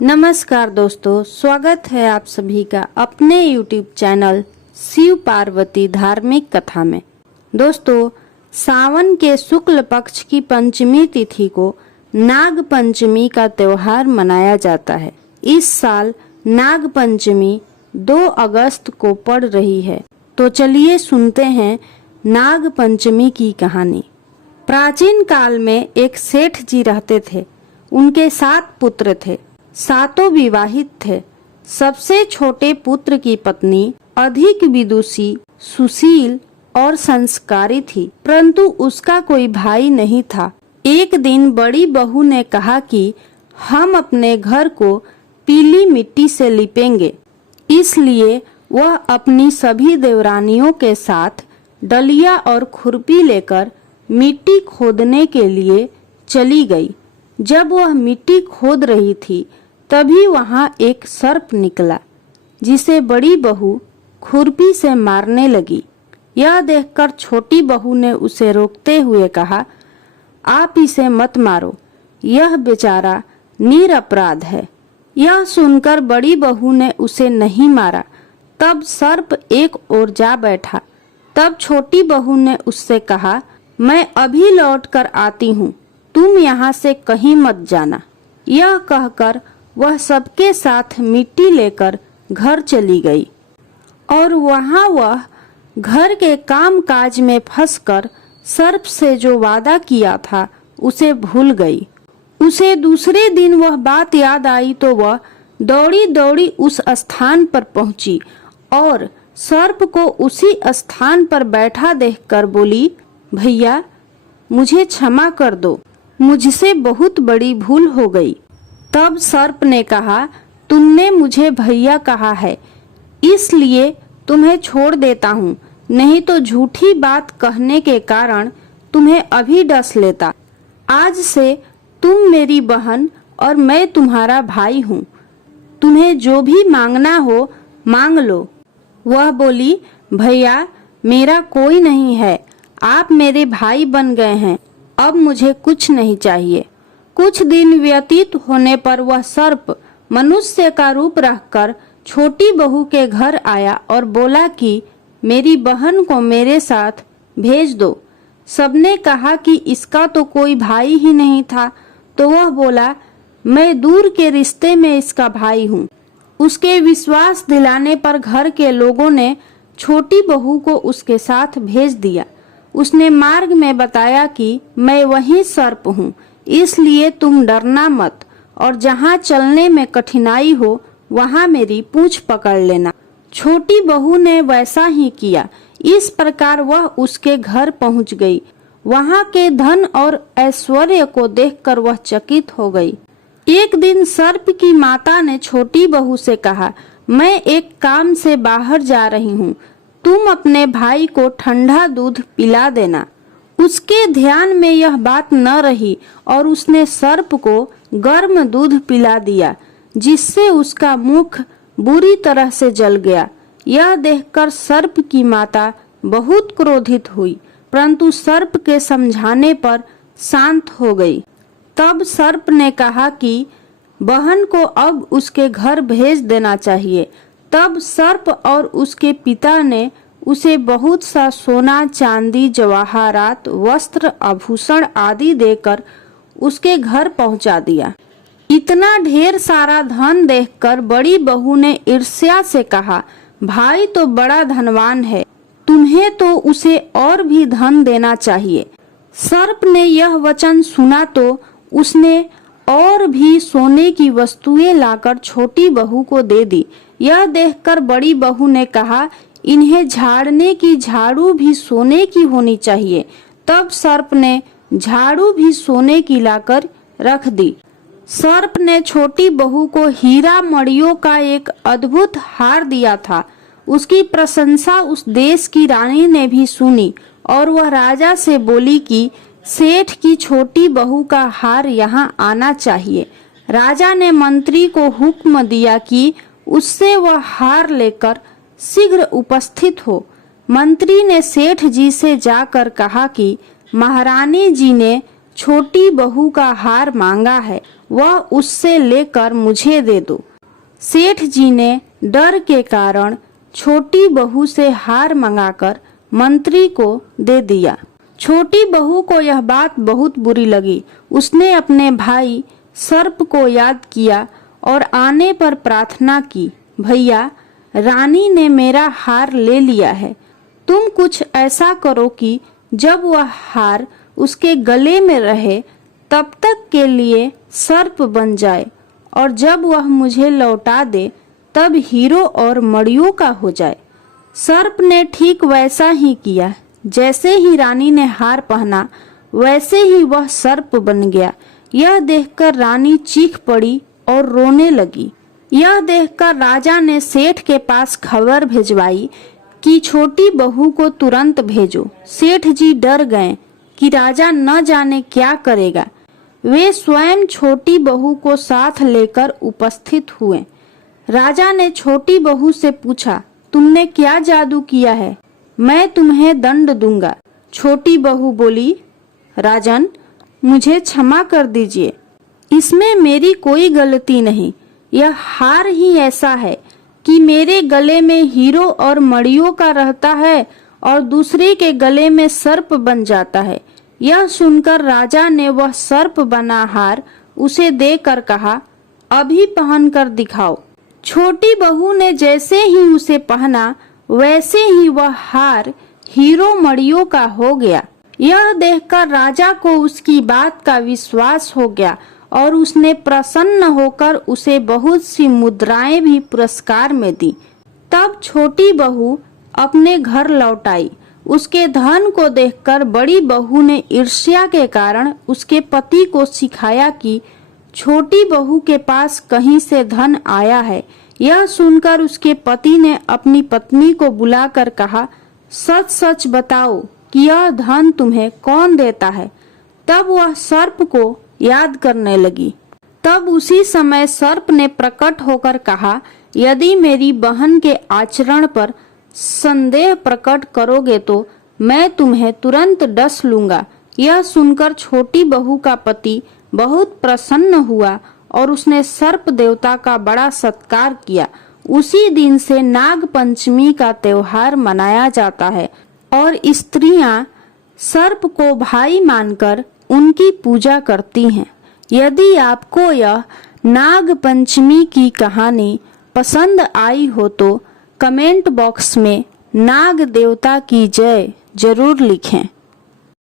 नमस्कार दोस्तों, स्वागत है आप सभी का अपने YouTube चैनल शिव पार्वती धार्मिक कथा में। दोस्तों, सावन के शुक्ल पक्ष की पंचमी तिथि को नाग पंचमी का त्योहार मनाया जाता है। इस साल नाग पंचमी 2 अगस्त को पड़ रही है। तो चलिए सुनते हैं नाग पंचमी की कहानी। प्राचीन काल में एक सेठ जी रहते थे। उनके 7 पुत्र थे। 7 विवाहित थे। सबसे छोटे पुत्र की पत्नी अधिक विदुषी, सुशील और संस्कारी थी, परंतु उसका कोई भाई नहीं था। एक दिन बड़ी बहू ने कहा कि हम अपने घर को पीली मिट्टी से लिपेंगे। इसलिए वह अपनी सभी देवरानियों के साथ डलिया और खुरपी लेकर मिट्टी खोदने के लिए चली गई। जब वह मिट्टी खोद रही थी तभी वहां एक सर्प निकला, जिसे बड़ी बहू खुरपी से मारने लगी। यह देखकर छोटी बहू ने उसे रोकते हुए कहा, आप इसे मत मारो, यह बेचारा निरपराध है। यह सुनकर बड़ी बहू ने उसे नहीं मारा। तब सर्प एक ओर जा बैठा। तब छोटी बहू ने उससे कहा, मैं अभी लौट कर आती हूँ, तुम यहाँ से कहीं मत जाना। यह कहकर वह सबके साथ मिट्टी लेकर घर चली गई और वहाँ वह घर के काम काज में फंसकर सर्प से जो वादा किया था उसे भूल गई। उसे दूसरे दिन वह बात याद आई तो वह दौड़ी दौड़ी उस स्थान पर पहुंची और सर्प को उसी स्थान पर बैठा देखकर बोली, भैया मुझे क्षमा कर दो, मुझसे बहुत बड़ी भूल हो गई। तब सर्प ने कहा, तुमने मुझे भैया कहा है, इसलिए तुम्हें छोड़ देता हूँ, नहीं तो झूठी बात कहने के कारण तुम्हें अभी डस लेता। आज से तुम मेरी बहन और मैं तुम्हारा भाई हूँ। तुम्हें जो भी मांगना हो मांग लो। वह बोली, भैया मेरा कोई नहीं है, आप मेरे भाई बन गए हैं, अब मुझे कुछ नहीं चाहिए। कुछ दिन व्यतीत होने पर वह सर्प मनुष्य का रूप रखकर छोटी बहू के घर आया और बोला कि मेरी बहन को मेरे साथ भेज दो। सबने कहा कि इसका तो कोई भाई ही नहीं था, तो वह बोला, मैं दूर के रिश्ते में इसका भाई हूँ। उसके विश्वास दिलाने पर घर के लोगों ने छोटी बहू को उसके साथ भेज दिया। उसने मार्ग में बताया कि मैं वही सर्प हूँ, इसलिए तुम डरना मत और जहाँ चलने में कठिनाई हो वहाँ मेरी पूंछ पकड़ लेना। छोटी बहू ने वैसा ही किया। इस प्रकार वह उसके घर पहुँच गई। वहाँ के धन और ऐश्वर्य को देखकर वह चकित हो गई। एक दिन सर्प की माता ने छोटी बहू से कहा, मैं एक काम से बाहर जा रही हूँ, तुम अपने भाई को ठंडा दूध पिला देना। उसके ध्यान में यह बात न रही और उसने सर्प को गर्म दूध पिला दिया, जिससे उसका मुख बुरी तरह से जल गया। यह देखकर सर्प की माता बहुत क्रोधित हुई, परंतु सर्प के समझाने पर शांत हो गई। तब सर्प ने कहा कि बहन को अब उसके घर भेज देना चाहिए। तब सर्प और उसके पिता ने उसे बहुत सा सोना, चांदी, जवाहरात, वस्त्र, आभूषण आदि देकर उसके घर पहुंचा दिया। इतना ढेर सारा धन देखकर बड़ी बहू ने ईर्ष्या से कहा, भाई तो बड़ा धनवान है, तुम्हें तो उसे और भी धन देना चाहिए। सर्प ने यह वचन सुना तो उसने और भी सोने की वस्तुएं लाकर छोटी बहू को दे दी। यह देखकर बड़ी बहू ने कहा, इन्हें झाड़ने की झाड़ू भी सोने की होनी चाहिए। तब सर्प ने झाड़ू भी सोने की लाकर रख दी। सर्प ने छोटी बहू को हीरा मणियों का एक अद्भुत हार दिया था। उसकी प्रशंसा उस देश की रानी ने भी सुनी और वह राजा से बोली कि सेठ की छोटी बहू का हार यहाँ आना चाहिए। राजा ने मंत्री को हुक्म दिया कि उससे वह हार लेकर शीघ्र उपस्थित हो। मंत्री ने सेठ जी से जाकर कहा कि महारानी जी ने छोटी बहू का हार मांगा है, वह उससे लेकर मुझे दे दो। सेठ जी ने डर के कारण छोटी बहू से हार मंगाकर मंत्री को दे दिया। छोटी बहू को यह बात बहुत बुरी लगी। उसने अपने भाई सर्प को याद किया और आने पर प्रार्थना की, भैया, रानी ने मेरा हार ले लिया है। तुम कुछ ऐसा करो कि जब वह हार उसके गले में रहे तब तक के लिए सर्प बन जाए, और जब वह मुझे लौटा दे तब हीरो और मड़ियों का हो जाए। सर्प ने ठीक वैसा ही किया। जैसे ही रानी ने हार पहना वैसे ही वह सर्प बन गया। यह देखकर रानी चीख पड़ी और रोने लगी। यह देखकर राजा ने सेठ के पास खबर भिजवाई कि छोटी बहू को तुरंत भेजो। सेठ जी डर गए कि राजा न जाने क्या करेगा। वे स्वयं छोटी बहू को साथ लेकर उपस्थित हुए। राजा ने छोटी बहू से पूछा, तुमने क्या जादू किया है? मैं तुम्हें दंड दूंगा। छोटी बहू बोली, राजन, मुझे क्षमा कर दीजिए, इसमें मेरी कोई गलती नहीं। यह हार ही ऐसा है कि मेरे गले में हीरो और मड़ियों का रहता है और दूसरे के गले में सर्प बन जाता है। यह सुनकर राजा ने वह सर्प बना हार उसे देकर कहा, अभी पहन कर दिखाओ। छोटी बहू ने जैसे ही उसे पहना वैसे ही वह हार हीरो मड़ियों का हो गया। यह देखकर राजा को उसकी बात का विश्वास हो गया और उसने प्रसन्न होकर उसे बहुत सी मुद्राएं भी पुरस्कार में दी। तब छोटी बहू अपने घर लौट आई। उसके धन को देखकर बड़ी बहू ने ईर्ष्या के कारण उसके पति को सिखाया कि छोटी बहू के पास कहीं से धन आया है। यह सुनकर उसके पति ने अपनी पत्नी को बुलाकर कहा, सच सच बताओ कि यह धन तुम्हें कौन देता है? तब वह सर्प को याद करने लगी। तब उसी समय सर्प ने प्रकट होकर कहा, यदि मेरी बहन के आचरण पर संदेह प्रकट करोगे तो मैं तुम्हें तुरंत डस लूंगा। यह सुनकर छोटी बहू का पति बहुत प्रसन्न हुआ और उसने सर्प देवता का बड़ा सत्कार किया। उसी दिन से नाग पंचमी का त्योहार मनाया जाता है और स्त्रियां सर्प को भाई मानकर उनकी पूजा करती हैं। यदि आपको यह नाग पंचमी की कहानी पसंद आई हो तो कमेंट बॉक्स में नाग देवता की जय जरूर लिखें।